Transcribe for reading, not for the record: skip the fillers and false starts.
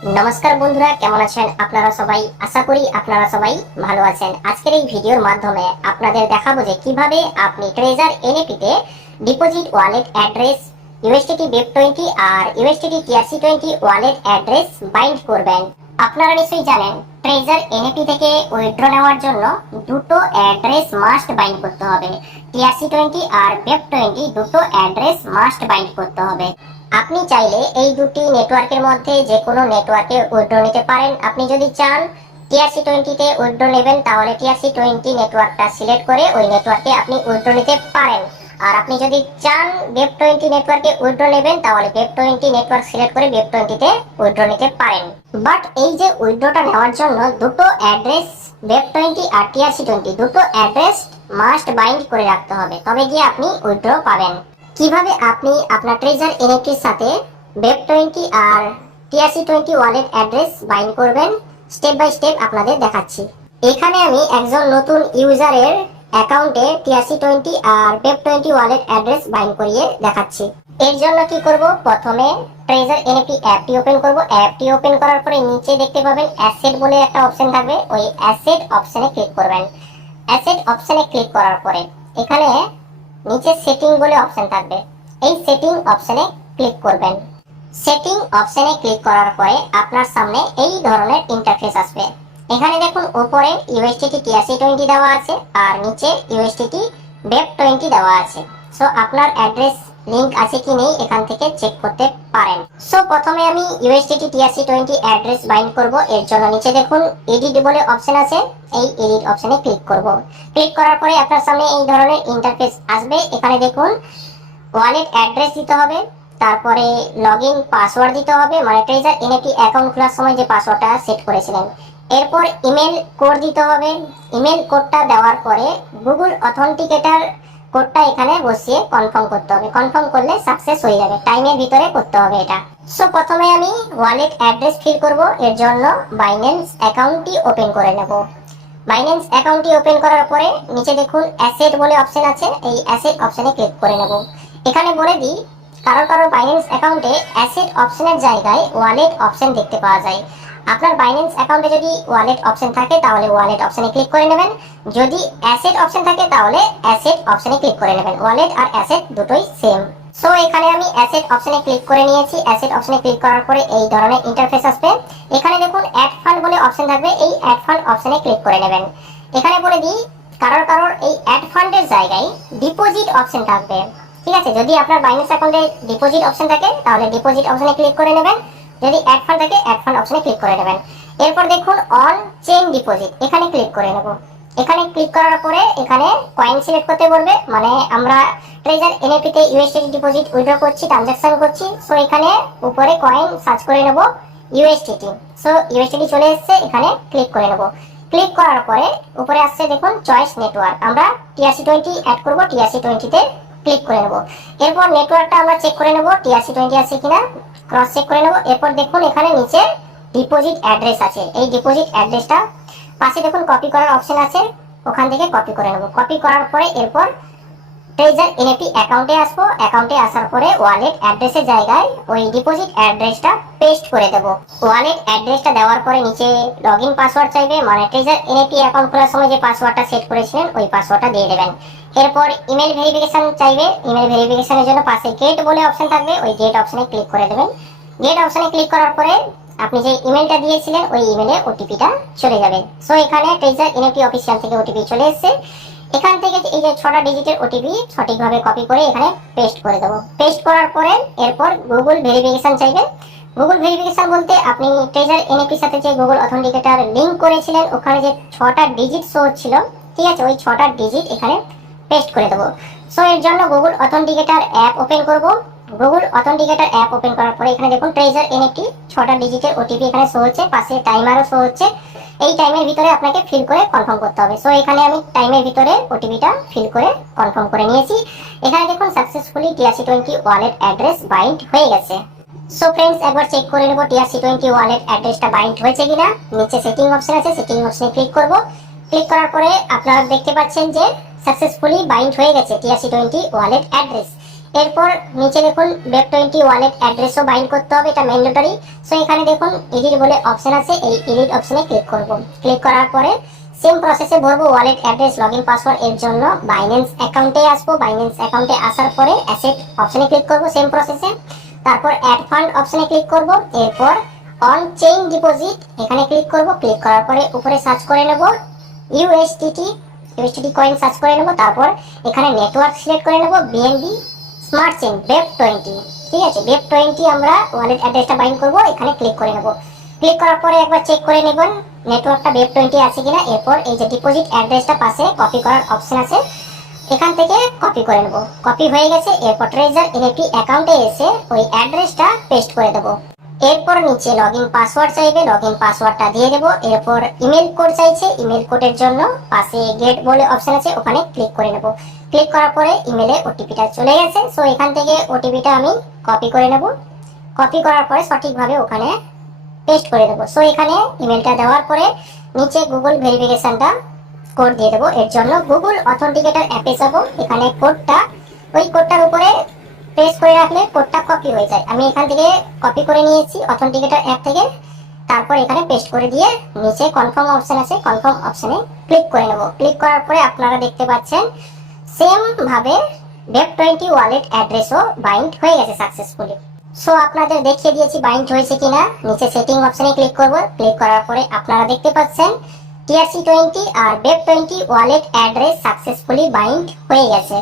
নমস্কার বন্ধুরা, কেমন আছেন আপনারা সবাই? আশা করি আপনারা সবাই ভালো আছেন। আজকের এই ভিডিওর মাধ্যমে আপনাদের দেখাবো যে কিভাবে আপনি ট্রেজার এনএপি তে deposit wallet address, USDT BEP20 আর USDT TRC20 wallet address bind করবেন। আপনারা নিশ্চয়ই জানেন ট্রেজার এনএপি থেকে উইথড্র নেওয়ার জন্য দুটো অ্যাড্রেস মাস্ট বাইন্ড করতে হবে। TRC20 আর BEP20 দুটো অ্যাড্রেস মাস্ট বাইন্ড করতে হবে। আপনি চাইলে এই দুটি নেটওয়ার্কের মধ্যে যে কোনো নেটওয়ার্কে উইথড্র নিতে পারেন। আপনি যদি চান TRC20 তে উইথড্র নেবেন তাহলে TRC20 নেটওয়ার্কটা সিলেক্ট করে ওই নেটওয়ার্কে আপনি উইথড্র নিতে পারেন। আর আপনি যদি চান BEP20 নেটওয়ার্কে উইথড্র নেবেন তাহলে BEP20 নেটওয়ার্ক সিলেক্ট করে BEP20 তে উইথড্র নিতে পারেন। বাট এই যে উইথড্রটা নেওয়ার জন্য দুটো অ্যাড্রেস BEP20 আর TRC20 দুটো অ্যাড্রেস মাস্ট বাইন্ড করে রাখতে হবে, তবে গিয়ে আপনি উইথড্র পাবেন। কিভাবে আপনি আপনার ট্রেজার এনএফটির সাথে BEP20 আর TRC20 ওয়ালেট অ্যাড্রেস বাইন্ড করবেন স্টেপ বাই স্টেপ আপনাদের দেখাচ্ছি। এখানে আমি একজন নতুন ইউজারের অ্যাকাউন্টে TRC20 আর BEP20 ওয়ালেট অ্যাড্রেস বাইন্ড করিয়ে দেখাচ্ছি। এর জন্য কি করব, প্রথমে ট্রেজার এনএফটি অ্যাপটি ওপেন করব। অ্যাপটি ওপেন করার পরে নিচে দেখতে পাবেন অ্যাসেট বলে একটা অপশন থাকবে, ওই অ্যাসেট অপশনে ক্লিক করবেন। অ্যাসেট অপশনে ক্লিক করার পরে এখানে নিচে সেটিং বলে অপশন থাকবে, এই সেটিং অপশনে ক্লিক করবেন। সেটিং অপশনে ক্লিক করার পরে আপনার সামনে এই ধরনের ইন্টারফেস আসবে। এখানে দেখুন উপরে ইউএসডিটি TRC20 দেওয়া আছে আর নিচে ইউএসডিটি BEP20 দেওয়া আছে। সো আপনার অ্যাড্রেস লিংক আছে কি নেই এখান থেকে চেক করতে পারেন। সো প্রথমে আমি ইউএসডিটি TRC20 অ্যাড্রেস বাইন্ড করব। এর জন্য নিচে দেখুন এডিট বলে অপশন আছে, এই এডিট অপশনে ক্লিক করব। ক্লিক করার পরে আপনার সামনে এই ধরনের ইন্টারফেস আসবে। এখানে দেখুন ওয়ালেট অ্যাড্রেস দিতে হবে, তারপরে লগইন পাসওয়ার্ড দিতে হবে, মানে ট্রেজার এনএফটি অ্যাকাউন্ট খোলার সময় যে পাসওয়ার্ডটা সেট করেছিলেন। এরপর ইমেল কোড দিতে হবে। ইমেল কোডটা দেওয়ার পরে গুগল অথেন্টিকেটর কোডটা এখানে বসিয়ে কনফার্ম করতে হবে। কনফার্ম করলে সাকসেস হয়ে যাবে, টাইমের ভিতরে করতে হবে এটা। সো প্রথমে আমি ওয়ালেট অ্যাড্রেস ফিল করব। এর জন্য বাইন্যান্স অ্যাকাউন্টটি ওপেন করে নেব। বাইন্যান্স অ্যাকাউন্টটি ওপেন করার পরে নিচে দেখুন অ্যাসেট বলে অপশন আছে, এই অ্যাসেট অপশনে ক্লিক করে নেব। এখানে বলে দিই কারোর বাইন্যান্স অ্যাকাউন্টে অ্যাসেট অপশনের জায়গায় ওয়ালেট অপশন দেখতে পাওয়া যায়। আপনার বাইন্যান্স অ্যাকাউন্টে যদি ওয়ালেট অপশন থাকে তাহলে ওয়ালেট অপশনে ক্লিক করে নেবেন, যদি অ্যাসেট অপশন থাকে তাহলে অ্যাসেট অপশনে ক্লিক করে নেবেন। ওয়ালেট আর অ্যাসেট দুটোই সেম। সো এখানে আমি অ্যাসেট অপশনে ক্লিক করে নিয়েছি। অ্যাসেট অপশনে ক্লিক করার পরে এই ধরনের ইন্টারফেস আসবে। এখানে দেখুন অ্যাড ফান্ড বলে অপশন থাকবে, এই অ্যাড ফান্ড অপশনে ক্লিক করে নেবেন। এখানে বলে দিই কারোর এই অ্যাড ফান্ডের জায়গায় ডিপোজিট অপশন থাকবে, ঠিক আছে? যদি আপনার বাইন্যান্স অ্যাকাউন্টে ডিপোজিট অপশন থাকে তাহলে ডিপোজিট অপশনে ক্লিক করে নেবেন, যদি অ্যাড ফান্ড থাকে অ্যাড ফান্ড অপশনে ক্লিক করে নেবেন। এরপর দেখুন অন চেইন ডিপোজিট, এখানে ক্লিক করে নেব। এখানে ক্লিক করার পরে এখানে কয়েন সিলেক্ট করতে বলবে, মানে আমরা ট্রেজার এনএফটি তে ইউএসডিটি ডিপোজিট উইথড্র করছি, ট্রানজাকশন করছি। সো এখানে উপরে কয়েন সার্চ করে নেব ইউএসডিটি। সো ইউএসডিটি চলে এসেছে, এখানে ক্লিক করে নেব। ক্লিক করার পরে উপরে আসছে দেখুন চয়েস নেটওয়ার্ক, আমরা TRC20 অ্যাড করব, TRC20 তে ক্লিক করে নেব। এরপর নেটওয়ার্কটা আমরা চেক করে নেব TRC20 আছে কিনা, ক্রস চেক করে নেব। এরপর দেখুন এখানে নিচে ডিপোজিট অ্যাড্রেস আছে, এই ডিপোজিট অ্যাড্রেসটা পাশে দেখুন কপি করার অপশন আছে, ওখান থেকে কপি করে নেব। কপি করার পরে এরপর ট্রেজার এনএফটি অ্যাকাউন্টে আসবো। অ্যাকাউন্টে আসার পরে ওয়ালেট অ্যাড্রেসের জায়গায় ওই ডিপোজিট অ্যাড্রেসটা পেস্ট করে দেব। ওয়ালেট অ্যাড্রেসটা দেওয়ার পরে নিচে লগইন পাসওয়ার্ড চাইবে, মানে ট্রেজার এনএফটি অ্যাকাউন্ট খোলার সময় যে পাসওয়ার্ডটা সেট করেছিলেন ওই পাসওয়ার্ডটা দিয়ে দেবেন। এরপর ইমেল ভেরিফিকেশন চাইবে, ইমেল ভেরিফিকেশনের জন্য পাশে গেট বলে অপশন থাকবে, ওই গেট অপশনে ক্লিক করে দেবেন। গেট অপশনে ক্লিক করার পরে আপনি যে ইমেলটা দিয়েছিলেন ওই ইমেলে ওটিপিটা চলে যাবে। সো এখানে ট্রেজার এনএফটি অফিসিয়াল থেকে ওটিপি চলে এসেছে। এখান থেকে এই যে 6টা ডিজিটের ওটিপি সঠিকভাবে কপি করে এখানে পেস্ট করে দেবো। পেস্ট করার পরে এরপর গুগল ভেরিফিকেশন চাইবে। গুগল ভেরিফিকেশন বলতে আপনি ট্রেজার এনএফটির সাথে যে গুগল অথেন্টিকেটর লিংক করেছিলেন ওখানে যে 6টা ডিজিট শো হচ্ছিল, ঠিক আছে, ওই 6টা ডিজিট এখানে পেস্ট করে দেবো। সো এর জন্য গুগল অথেন্টিকেটর অ্যাপ ওপেন করব। গুগল অথেন্টিকেটর অ্যাপ ওপেন করার পরে এখানে দেখুন ট্রেজার এনএফটি 6টা ডিজিটের ওটিপি এখানে শো হচ্ছে, পাশে টাইমারও শো হচ্ছে। এই টাইমের ভিতরে আপনাকে ফিল করে কনফার্ম করতে হবে। সো এখানে আমি টাইমের ভিতরে ওটিপিটা ফিল করে কনফার্ম করে নিয়েছি। এখানে দেখুন successfully TRC20 wallet address bind হয়ে গেছে। সো ফ্রেন্ডস একবার চেক করে নেব TRC20 ওয়ালেট অ্যাড্রেসটা বাইন্ড হয়েছে কিনা। নিচে সেটিং অপশন আছে, সেটিং অপশনে ক্লিক করব। ক্লিক করার পরে আপনারা দেখতে পাচ্ছেন যে সাকসেসফুলি বাইন্ড হয়ে গেছে TRC20 ওয়ালেট অ্যাড্রেস। এরপর নিচে দেখুন web20 ওয়ালেট অ্যাড্রেসও বাইন্ড করতে হবে, এটা ম্যান্ডেটরি। সো এখানে দেখুন এডিট বলে অপশন আছে, এই এডিট অপশনে ক্লিক করব। ক্লিক করার পরে সেম প্রসেসে ভরবো ওয়ালেট অ্যাড্রেস, লগইন পাসওয়ার্ড। এর জন্য বাইন্যান্স অ্যাকাউন্টে আসবো, বাইন্যান্স অ্যাকাউন্টে আসার পরে অ্যাসেট অপশনে ক্লিক করব সেম প্রসেসে। তারপর অ্যাড ফান্ড অপশনে ক্লিক করব। এরপর অন চেইন ডিপোজিট এখানে ক্লিক করব। ক্লিক করার পরে উপরে সার্চ করে নেব ইউএসডিটি কয়েন সার্চ করে নেব। তারপর এখানে নেটওয়ার্ক সিলেক্ট করে নেব বিএনবি স্মার্ট চেইন web20। ঠিক আছে, web20 আমরা ওয়ালেট অ্যাড্রেসটা বাইন্ড করব, এখানে ক্লিক করে নেব। ক্লিক করার পরে একবার চেক করে নেবেন নেটওয়ার্কটা web20 আছে কিনা। এরপর এই যে ডিপোজিট অ্যাড্রেসটা পাশে কপি করার অপশন আছে, এখান থেকে কপি করে নেব। কপি হয়ে গেছে। এরপর ট্রেজার এনএফটি অ্যাকাউন্টে এসে ওই অ্যাড্রেসটা পেস্ট করে দেব। এরপর নিচে লগইন পাসওয়ার্ড চাইবে, লগইন পাসওয়ার্ডটা দিয়ে দেব। এরপর ইমেল কোড চাইছে, ইমেল কোডের জন্য পাশে গেট বলে অপশন আছে, ওখানে ক্লিক করে নেব। ক্লিক করার পরে ইমেলে ওটিপিটা চলে গেছে। সো এখান থেকে ওটিপিটা আমি কপি করে নেব। কপি করার পরে সঠিকভাবে ওখানে পেস্ট করে দেব। সো এখানে ইমেলটা দেওয়ার পরে নিচে গুগল ভেরিফিকেশনটা কোড দিয়ে দেবো। এর জন্য গুগল অথেন্টিকেটর অ্যাপে যাব। এখানে কোডটা ওই কোডটার উপরে প্রেস করে রাখলে কোডটা কপি হয়ে যায়। আমি এখান থেকে কপি করে নিয়েছি অথেন্টিকেটর অ্যাপ থেকে। তারপর এখানে পেস্ট করে দিয়ে নিচে কনফার্ম অপশন আছে, কনফার্ম অপশনে ক্লিক করে নেব। ক্লিক করার পরে আপনারা দেখতে পাচ্ছেন সেম ভাবে web20 ওয়ালেট অ্যাড্রেসও বাইন্ড হয়ে গেছে সাকসেসফুলি। সো আপনাদের দেখিয়ে দিয়েছি বাইন্ড হয়েছে কিনা। নিচে সেটিং অপশনে ক্লিক করব। ক্লিক করার পরে আপনারা দেখতে পাচ্ছেন TRC20 আর web20 wallet address successfully bind হয়ে গেছে।